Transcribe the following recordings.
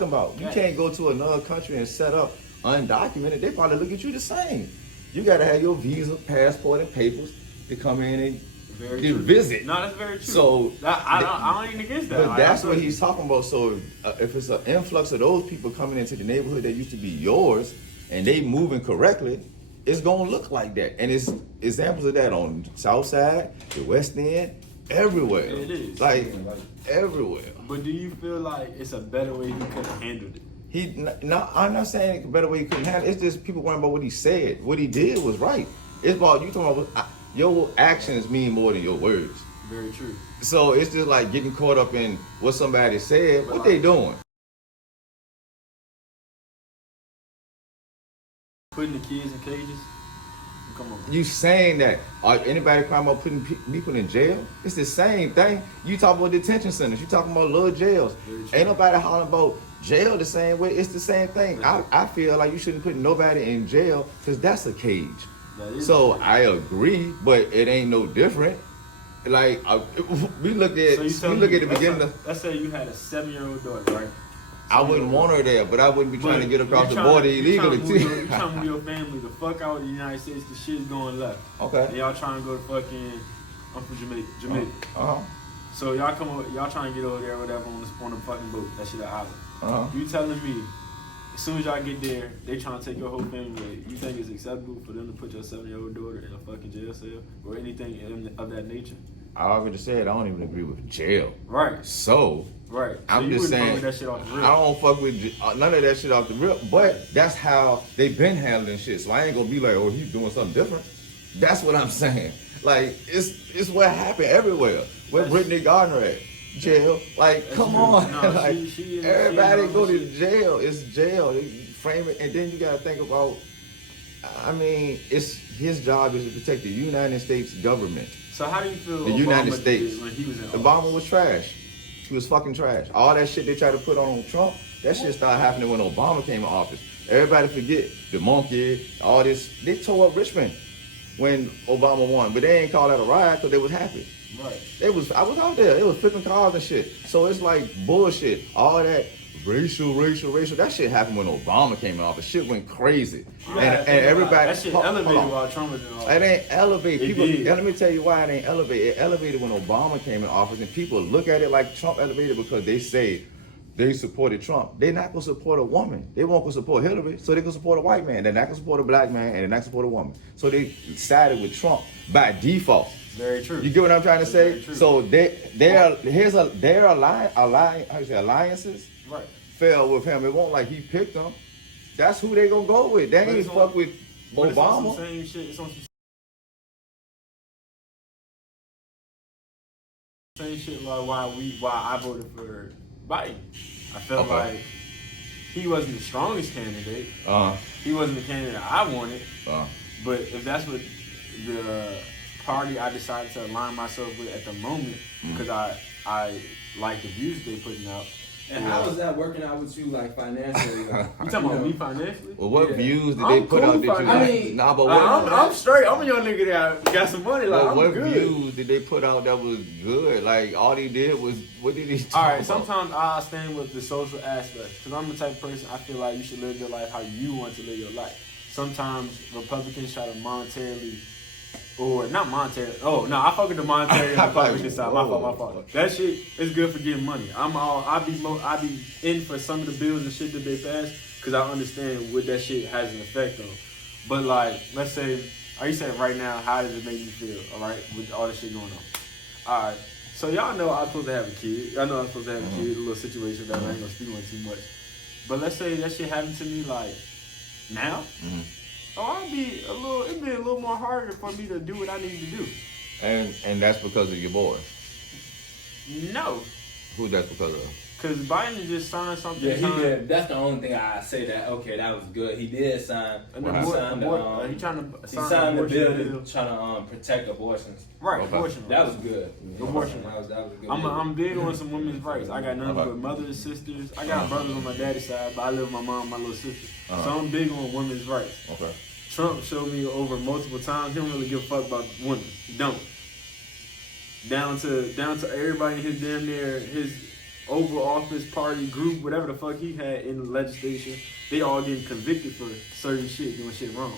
About you can't go to another country and set up undocumented. They probably look at you the same. You got to have your visa, passport, and papers to come in and visit. No, that's very true. So I don't even against that. But like, that's what he's talking about. So if it's an influx of those people coming into the neighborhood that used to be yours and they moving correctly, it's gonna look like that. And it's examples of that on the South Side, the West End, everywhere. It is like everywhere. But do you feel like it's a better way he could have handled it? No, I'm not saying it's a better way he couldn't handle it. It's just people worrying about what he said. What he did was right. It's about you talking about your actions mean more than your words. Very true. So it's just like getting caught up in what somebody said. What they doing? Putting the kids in cages? Come on. You saying that? Are anybody crying about putting people in jail? It's the same thing. You talk about detention centers. You talking about little jails. Ain't nobody hollering about jail the same way. It's the same thing. I feel like you shouldn't put nobody in jail because that's a cage. So I agree, but it ain't no different. Like we look at the beginning. Let's say you had a 7-year-old daughter, right? I wouldn't want her there, but I wouldn't be trying to get across the border illegally too. You're trying to move your family the fuck out of the United States. The shit's going left. Okay. And y'all trying to go to fucking. I'm from Jamaica. So y'all trying to get over there, or whatever, on the fucking boat. That shit an island. You telling me, as soon as y'all get there, they trying to take your whole family away. You think it's acceptable for them to put your 7-year-old daughter in a fucking jail cell or anything of that nature? I already said I don't even agree with jail. Right. So I'm just saying that shit off the rip. I don't fuck with none of that shit off the rip. But that's how they've been handling shit. So I ain't gonna be like, oh, he's doing something different. That's what I'm saying. Like it's what happened everywhere. Where Brittany Gardner at? Jail. Like, come on. No, like everybody go to shit. jail. It's jail. They frame it, and then you gotta think about. I mean, it's his job is to protect the United States government. So how do you feel the United States when he was in office? Obama was trash. He was fucking trash. All that shit they tried to put on Trump, that shit started happening when Obama came in office. Everybody forget the monkey, all this. They tore up Richmond when Obama won, but they ain't call that a riot because they was happy. Right. I was out there. It was flipping cars and shit. So it's like bullshit. All that racial. That shit happened when Obama came in office. Shit went crazy. And everybody. That shit elevated while Trump was in office. It ain't elevated. People. Let me tell you why it ain't elevated. It elevated when Obama came in office, and people look at it like Trump elevated because they say they supported Trump. They're not gonna support a woman. They won't go support Hillary, so they can support a white man. They're not gonna support a black man, and they're not gonna support a woman. So they sided with Trump by default. Very true. You get what I'm trying to say? So their alliances right. fell with him. It won't like he picked them. That's who they gonna go with. They ain't fuck with Obama. It's on some same shit. It's on some same shit like why I voted for Biden. I felt like he wasn't the strongest candidate. He wasn't the candidate I wanted. But if that's what the party I decided to align myself with at the moment, because I like the views they putting out. And how is that working out with you, like financially? Like, you talking about me financially? Well, what views did they put out that you like? I mean, I'm straight. I'm a young nigga that got some money. Like, what views did they put out that was good? Like, all he did was, what did he talk about? Alright, sometimes I stand with the social aspect. Because I'm the type of person, I feel like you should live your life how you want to live your life. Sometimes Republicans try to monetarily, or not monetary. Oh no, I fuck with the monetary and the Republican side. My fault. That shit is good for getting money. I be in for some of the bills and shit that they pass because I understand what that shit has an effect on. But like, let's say, are you saying right now, how does it make you feel? All right, with all this shit going on. All right, so y'all know I'm supposed to have a kid. I know I'm supposed to have a kid. A little situation that I ain't gonna speak on too much. But let's say that shit happened to me like now. It'd be a little more harder for me to do what I need to do. And that's because of your boy? No. Who that's because of? Because Biden just signed something. Yeah, he did. That's the only thing I say that, okay, that was good. He did sign. He signed the bill trying to protect abortions. Right, abortion. That was good. Abortion. That was good. I'm big on some women's rights. I got nothing but mothers, sisters. I got brothers on my daddy's side, but I live with my mom and my little sister. So I'm big on women's rights. Okay. Trump showed me over multiple times he don't really give a fuck about women. He don't. Down to everybody in his damn near his Oval Office Party group, whatever the fuck he had in the legislation, they all getting convicted for certain shit, doing shit wrong.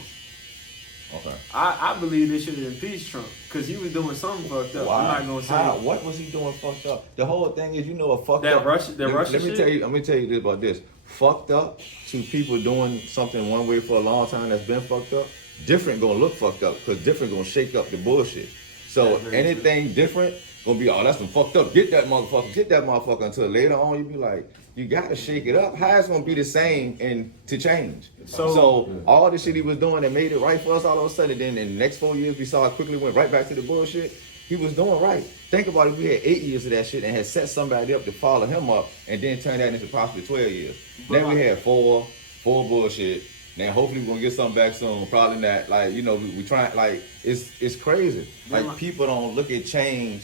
Okay. I believe they should have impeached Trump because he was doing something fucked up. Why? I'm not gonna say what was he doing fucked up. The whole thing is, a fucked that up. Russia Let me shit? tell you this about this. Fucked up to people doing something one way for a long time that's been fucked up. Different gonna look fucked up because different gonna shake up the bullshit. So anything different gonna be, that's some fucked up. Get that motherfucker until later on you be like, you gotta shake it up. How it's gonna be the same and to change? So all the shit he was doing that made it right for us all of a sudden, then in the next 4 years we saw it quickly went right back to the bullshit. He was doing right. Think about it, we had 8 years of that shit and had set somebody up to follow him up and then turn that into possibly 12 years. Then we had four bullshit. Now hopefully we're gonna get something back soon. Probably not. Like, we trying, like, it's crazy. Like, people don't look at change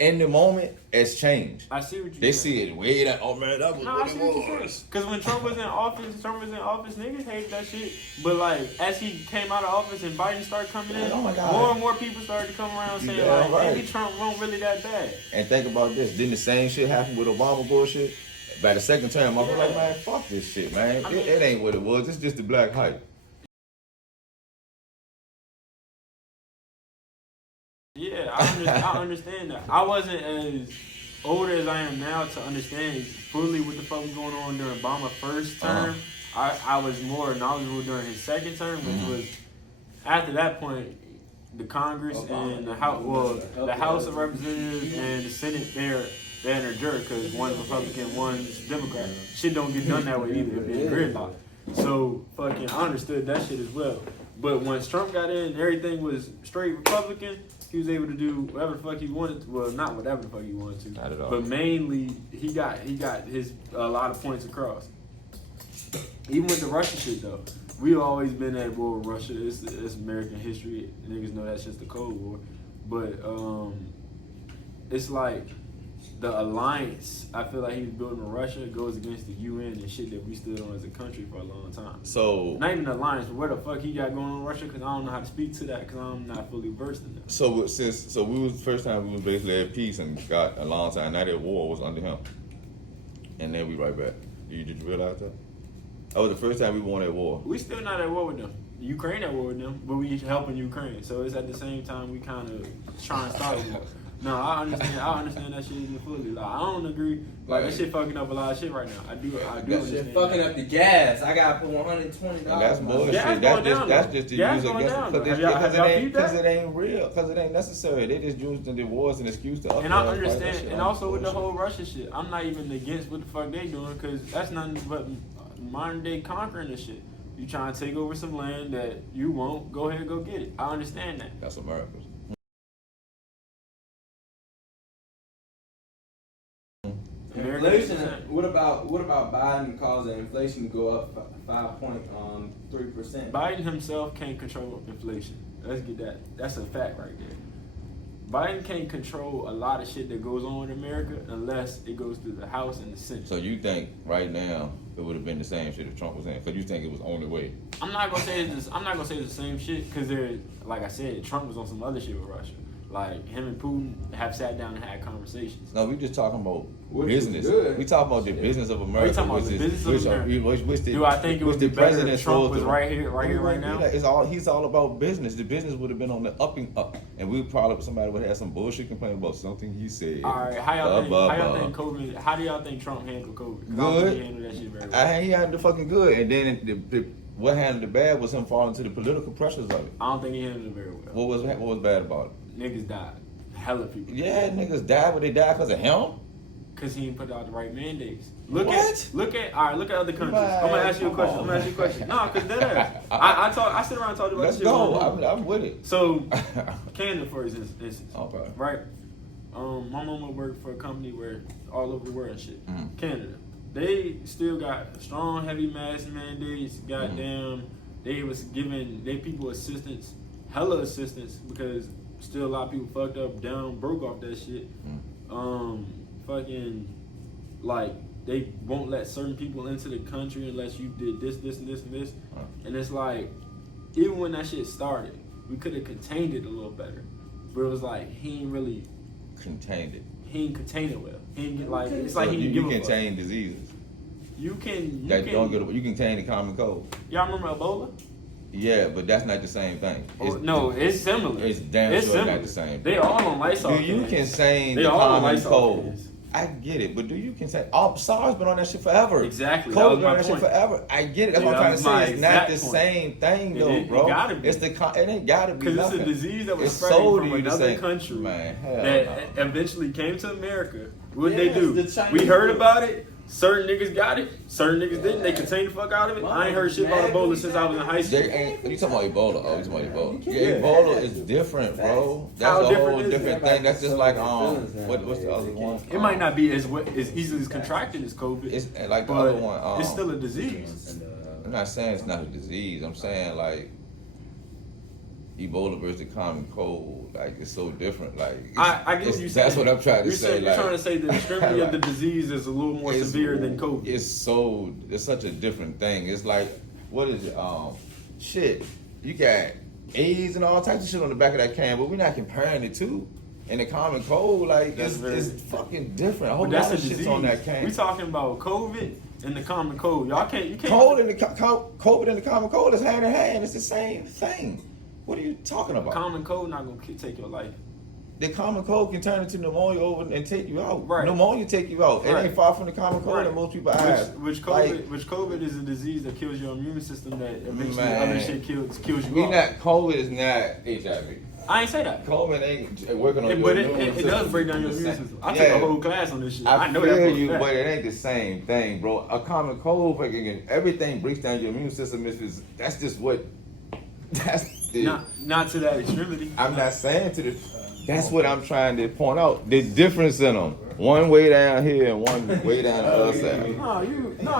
in the moment as change. I see what you They saying. see it way that, oh man, that was No, I what see it what you're was. saying. Because when Trump was in office, niggas hated that shit. But like, as he came out of office and Biden started coming in, Oh my God. more and more people started to come around saying damn like, right. maybe Trump won't really that bad. And think about this. Didn't the same shit happen with Obama bullshit? By the second term, I was like, man, fuck this shit, man. It ain't what it was. It's just the black hype. Yeah, I understand that. I wasn't as older as I am now to understand fully what the fuck was going on during Obama's first term. I was more knowledgeable during his second term, which was after that point, the Congress and the House, the House of Representatives and the Senate, they're in a jerk because one's Republican, one's Democrat. Shit don't get done that way either. It'd be gridlock. So fucking, I understood that shit as well. But once Trump got in, everything was straight Republican. He was able to do whatever the fuck he wanted to. Well, not whatever the fuck he wanted to. Not at all. But mainly, he got his a lot of points across. Even with the Russia shit though, we've always been at war with Russia. It's American history. Niggas know that's just the Cold War. But it's like the alliance I feel like he's building with Russia goes against the UN and shit that we stood on as a country for a long time. So not even an alliance, but where the fuck he got going on in Russia? Because I don't know how to speak to that because I'm not fully versed in that. So we was the first time we was basically at peace and got a long time. Now that war was under him, and then we right back. Did you realize that? That was the first time we won at war. We still not at war with them. Ukraine at war with them, but we helping Ukraine. So it's at the same time we kind of trying to start a war. No, I understand that shit fully. Like, I don't agree. Like, that shit fucking up a lot of shit right now. I do That understand. shit fucking up the gas. I gotta put $120. And that's bullshit. Gas going down, That's just to gas use going against down, because though. Have y'all peeped that? it ain't real. Because it ain't necessary. They just used the war as an excuse to. And I understand. And also with the whole Russia shit, I'm not even against what the fuck they doing because that's nothing but modern day conquering this shit. You trying to take over some land that you won't, go ahead and go get it. I understand that. That's America's. Inflation. What about Biden causing inflation to go up 5.3%? Biden himself can't control inflation. Let's get that. That's a fact right there. Biden can't control a lot of shit that goes on in America unless it goes through the House and the Senate. So you think right now it would have been the same shit if Trump was in? Because you think it was the only way? I'm not gonna say it's the same shit because like I said, Trump was on some other shit with Russia. Like him and Putin have sat down and had conversations. No, we just talking about Which is business. good. We talking about the business of America. Are you talking about the business of America? Do I think it would be better if Trump was right here, right now? He's all about business. The business would have been on the up and up, and we probably somebody would have had some bullshit complaint about something he said. All right, how y'all think COVID? How do y'all think Trump handled COVID? 'Cause I don't think he handled that shit very well. He handled it fucking good, and then what handled it bad was him falling to the political pressures of it. I don't think he handled it very well. What was bad about it? Niggas died. Hella people. Yeah, niggas died, but they died because of him. Cause he didn't put out the right mandates. What? Look at other countries. Man, I'm gonna ask you a come question. on. I'm gonna ask you a question. No, cause that ass. I sit around and talk about Let's this shit. go. all day. I'm with it. So, Canada, for instance, Okay. right? My mama worked for a company where all over the world and shit. Mhm. Canada, they still got strong, heavy mask mandates. Goddamn, they was giving their people assistance, hella assistance, because still a lot of people fucked up, down, broke off that shit. Fucking, like, they won't let certain people into the country unless you did this, this, and this, and this. And it's like, even when that shit started, we could have contained it a little better. But it was like, he ain't really Contained it. he ain't contain it well. He ain't get like it's like he didn't give a fuck. You can change diseases. You can contain the common cold. Y'all remember Ebola? Yeah, but that's not the same thing. No, it's similar. It's damn sure not the same thing. They all on Lysol. Do you contain the common cold? I get it, but do you contain? SARS been on that shit forever. Exactly. COVID's been on that shit forever. I get it. That's what I'm trying to say. It's not the same thing, though, bro. It gotta be. It ain't gotta be. Because it's a disease that was spreading from another country that eventually came to America. What they do? We heard about it. Certain niggas got it. Certain niggas didn't. They contained the fuck out of it. I ain't heard shit about Ebola since I was in high school. You talking about Ebola? Oh, you talking about Ebola? Yeah, Ebola is different, bro. That's a whole different thing. That's just like what's the other one? It might not be as easily as contracted as COVID. It's like the other one. It's still a disease. I'm not saying it's not a disease. I'm saying like Ebola versus the common cold, like it's so different. Like I get what you're saying. That's what I'm trying to say. You're trying to say the extremity of the disease is a little more severe than COVID. It's such a different thing. It's like, what is it? Shit, you got AIDS and all types of shit on the back of that can, but we're not comparing the two. And the common cold, like it's fucking different. A whole lot of shit's on that can. We talking about COVID and the common cold. You can't. COVID and the common cold is hand in hand. It's the same thing. What are you talking about? Common cold not gonna take your life. The common cold can turn into pneumonia over and take you out. Right. Pneumonia take you out. It ain't far from the common cold that most people have. Which COVID is a disease that kills your immune system that eventually other shit kills you off. COVID is not HIV. I ain't say that. COVID ain't working on your but immune system. It does break down your immune system. I took a whole class on this shit. I know feel that. You, but it ain't the same thing, bro. A common cold, everything breaks down your immune system. That's just what. Not to that extremity. I'm not saying to the. That's what I'm trying to point out. The difference in them. One way down here and one way down the other side. No,